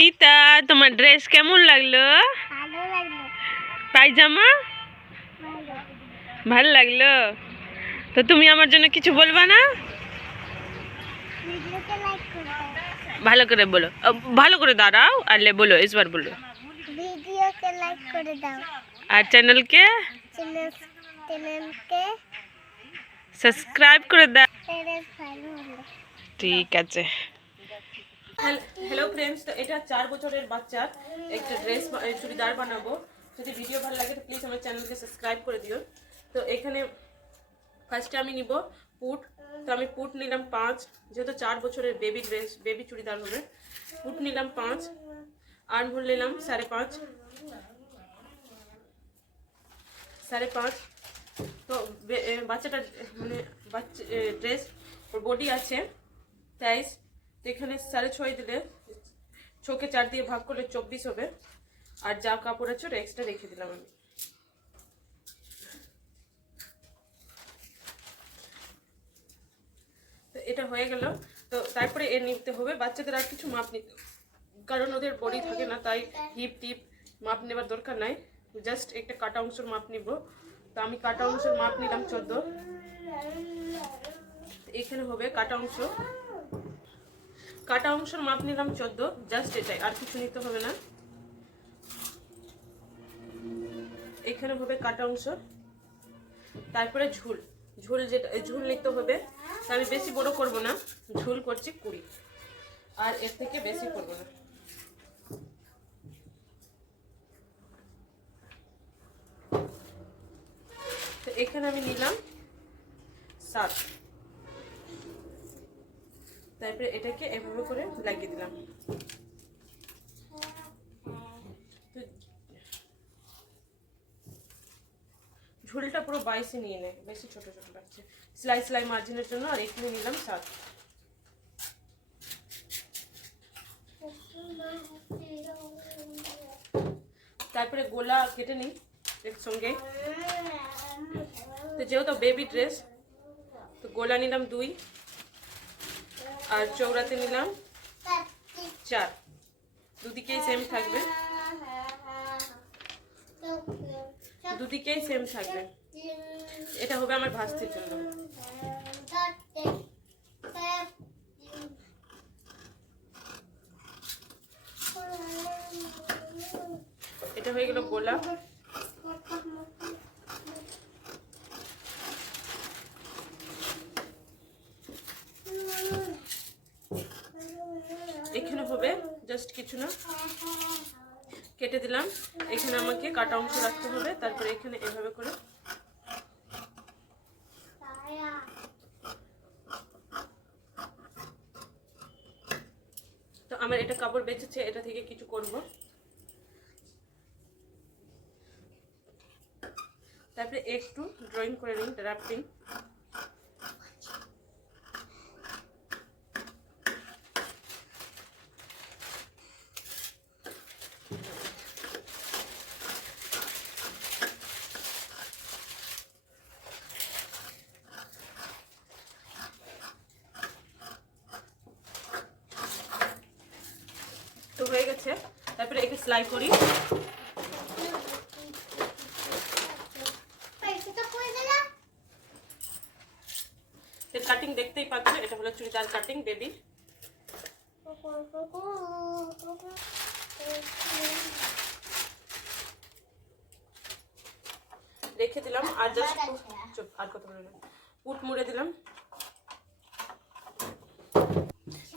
পিতা, তোমার ড্রেস কেমন লাগলো? ভালো লাগলো। পায়জামা ভালো লাগলো? তো তুমি আমার জন্য কিছু বলবা না? ভিডিওকে লাইক করে দাও। ভালো করে বলো, ভালো করে দাঁড়াও আরলে বলো, এসবার বলো। ভিডিওকে লাইক করে দাও। আর চ্যানেলকে চ্যানেলকে সাবস্ক্রাইব করে দাও। ভালো হলো। ঠিক আছে। হ্যালো ফ্রেন্ডস, তো এটা 4 বছরের বাচ্চার একটা ড্রেস চুড়িদার বানাবো। যদি ভিডিও ভালো লাগে তো প্লিজ আমার চ্যানেলকে সাবস্ক্রাইব করে দিও। তো এখানে ফার্স্টে আমি নিব পুট। তো আমি পুট নিলাম 5, যেহেতু 4 বছরের বেবি ড্রেস, বেবি চুড়িদার হবে। পুট নিলাম 5, আর্মহোল নিলাম 5.5। তো বাচ্চাটা মানে বাচ্চা ড্রেস ওর বডি আছে 23, তো এখানে 6.5 দিলে 6কে 4 দিয়ে ভাগ করলে 24 হবে। আর যা কাপড় আছে ওটা এক্সট্রা রেখে দিলাম আমি। তো এটা হয়ে গেল। তো তারপরে এর নিতে হবে বাচ্চাদের আর কিছু মাপ নিতে, কারণ ওদের বডি থাকে না, তাই হিপ টিপ মাপ নেবার দরকার নাই। জাস্ট একটা কাটা অংশের মাপ নিব। তো আমি কাটা অংশের মাপ নিলাম 14। এখানে হবে কাটা অংশের মাপ নিলাম 14, জাস্ট এটাই, আর কিছু নিতে হবে না। এখানে হবে কাটা অংশ, তারপরে ঝুল যেটা ঝুল নিতে হবে। তো আমি বেশি বড় করব না, ঝুল করছি 20, আর এর থেকে বেশি করব না। তো এখানে আমি নিলাম 7, তারপরে এটাকে এভাবে করে লাগিয়ে দিলাম। ঝুলটা পুরো 22 নিয়ে নেয়, বেশি ছোট ছোট লাগছে সেলাই মার্জিনের জন্য। আর এখানে নিলাম 7। তারপরে গোলা কেটে নিই একসঙ্গে। তো যেহেতু বেবি ড্রেস, তো গোলা নিলাম 2, আর চৌড়াতে নিলাম 4, দুদিকেই সেম থাকবে, এটা হবে আমার ভাস্তির জন্য। এটা হয়ে গেল গোলা। এখানে হবে জাস্ট কিছু না, কেটে দিলাম। এখানে আমাকে কাটা অংশ রাখতে হবে, তারপরে এখানে এভাবে করে তো আমার এটা কাপড় বেঁচেছে, এটা থেকে কিছু করব। তারপরে একটু ড্রয়িং করে নিই, ড্রাফটিং। তো হয়ে গেছে, তারপরে একে সেলাই করি। কাটিং দেখতেই পাচ্ছ, এটা হলো চুড়িদার কাটিং বেবি। রেখে দিলাম, আর জাস্ট আর কত পুট মুড়ে দিলাম।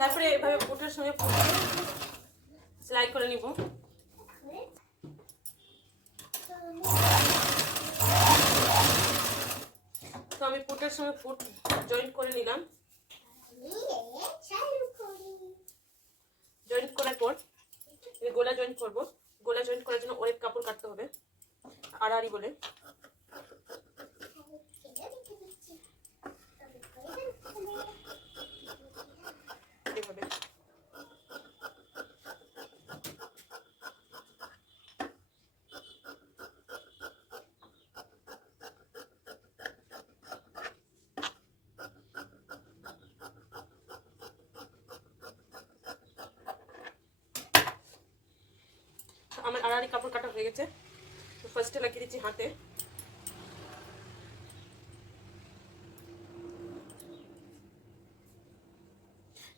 তারপরে এভাবে পুটের সঙ্গে সেলাই করে নিব। তো আমি পুটের সঙ্গে পুট জয়েন্ট করে নিলাম। জয়েন্ট করার পর গোলা জয়েন্ট করব। গোলা জয়েন্ট করার জন্য অনেক কাপড় কাটতে হবে, আড়াআড়ি বলে। এভাবে আমার আড়াআড়ি কাপড় কাটা হয়ে গেছে। তো ফার্স্টে লাগিয়ে দিচ্ছি হাতে।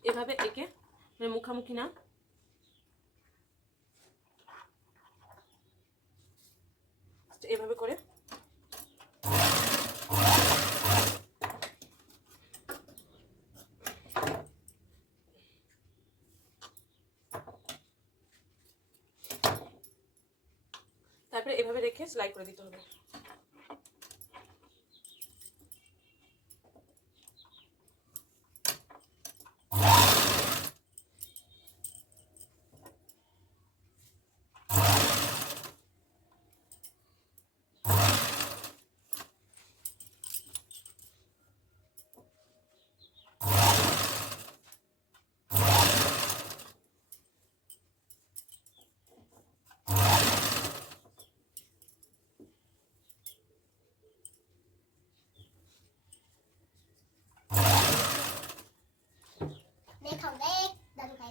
এভাবে একে মুখামুখি না, এভাবে করে তারপরে এভাবে রেখে সেলাই করে দিতে হবে।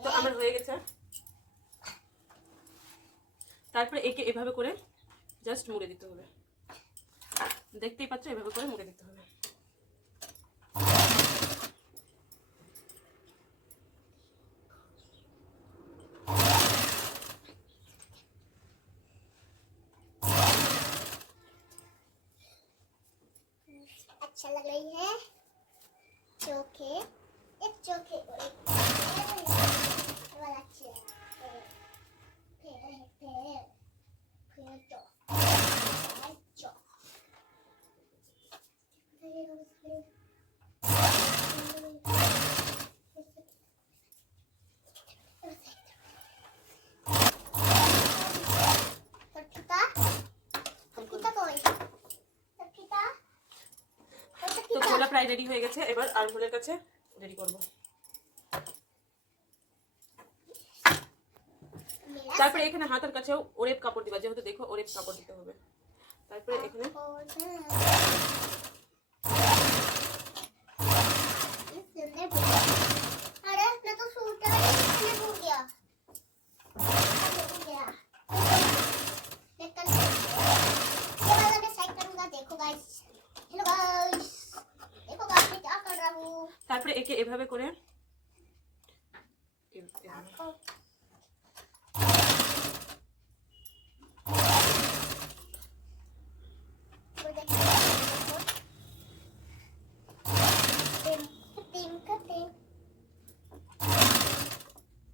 তো আমার হয়ে গেছে। তারপরে একে এভাবে করে জাস্ট মুড়ে দিতে হবে। দেখতেই পাচ্ছ, এভাবে করে মুড়ে দিতে হবে। अच्छा लग रही है चोखे, एक चोखे को एक वाला अच्छी है। फिर तो তো গোলা প্রায় রেডি হয়ে গেছে। এবার আরমহোলের কাছে রেডি করব। তারপরে এখানে হাতের কাছেও ওরেপ কাপড় দিবা, যেহেতু দেখো ওরেপ কাপড় দিতে হবে। তারপরে এখানে अरे मैं तो सूट भूल गया। देखो गाइस, हेलो गाइस, देखो गाइस मैं क्या कर रहा हूँ। তারপরে একে এভাবে করে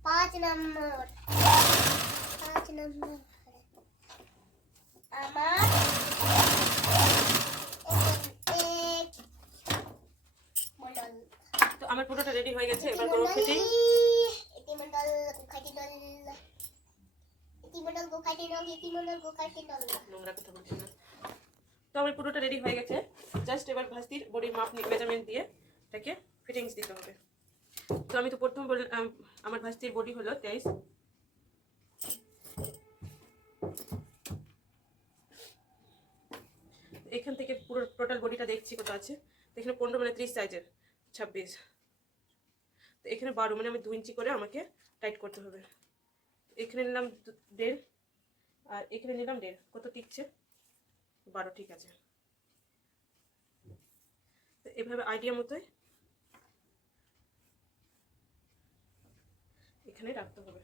पाँच नंबर আমার এক মন্ডল। তো আমার পুরোটা রেডি হয়ে গেছে। এবার করব ফিটিং। ইতি মন্ডল গোখাটি দল, ইতি মন্ডল গোখাটি দল, ইতি মন্ডল গোখাটি দল। নোংরা কথা বলছি না। তো আমার পুরোটা রেডি হয়ে গেছে। জাস্ট এবার ভাস্তির বডির মাপ মেজারমেন্ট দিয়ে এটাকে ফিটিংস দিতে হবে। তো আমি তো প্রথম আমার ভাস্তির বডি হলো 23। এখান থেকে পুরো টোটাল বডিটা দেখছি কত আছে। তো এখানে 15 মানে 30 সাইজের 26। তো এখানে 12 মানে আমি 2 ইঞ্চি করে আমাকে টাইট করতে হবে। এখানে নিলাম 1.5 আর এখানে নিলাম 1.5। কত টিকছে? 12 ঠিক আছে। তো এভাবে আইডিয়া মতোই এখানে রাখতে হবে।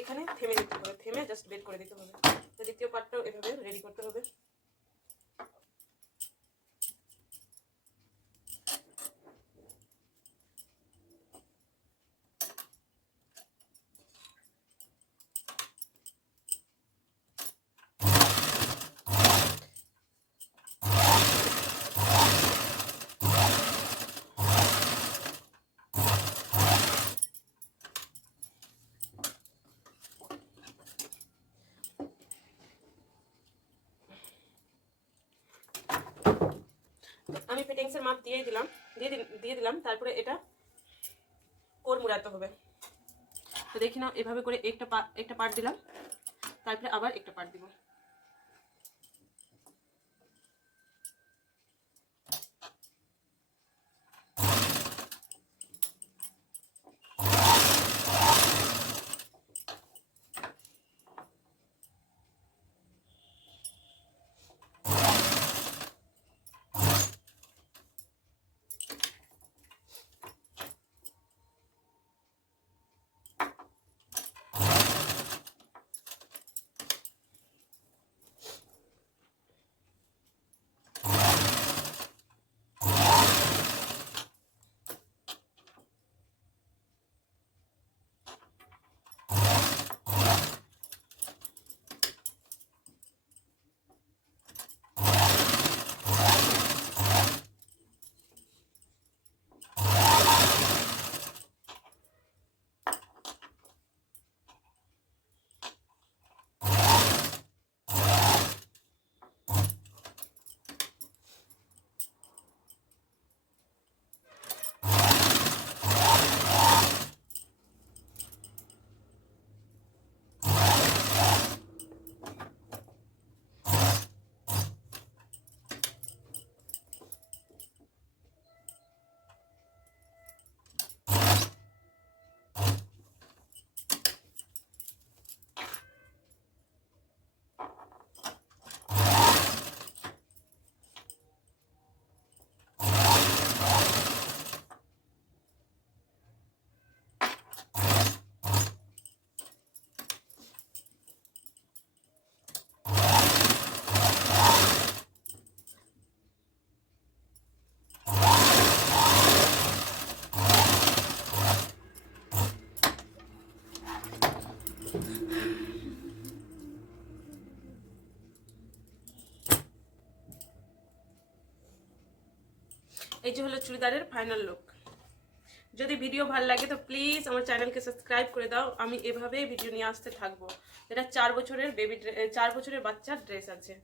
এখানে থেমে দিতে হবে, থেমে জাস্ট বের করে দিতে হবে। তো দ্বিতীয় পার্টটাও এভাবে রেডি করতে হবে। আমি ফিটিংসের মাপ দিয়ে দিলাম। তারপরে এটা কোর মুড়াতে হবে। তো দেখি না, এভাবে করে একটা পার্ট দিলাম, তারপরে আবার একটা পার্ট দিব। এই যে হলো চুড়িদারের ফাইনাল লুক। যদি ভিডিও ভালো লাগে তো প্লিজ আমার চ্যানেলকে সাবস্ক্রাইব করে দাও। আমি এভাবেই ভিডিও নিয়ে আসতে থাকবো। এটা 4 বছরের বাচ্চার ড্রেস আছে।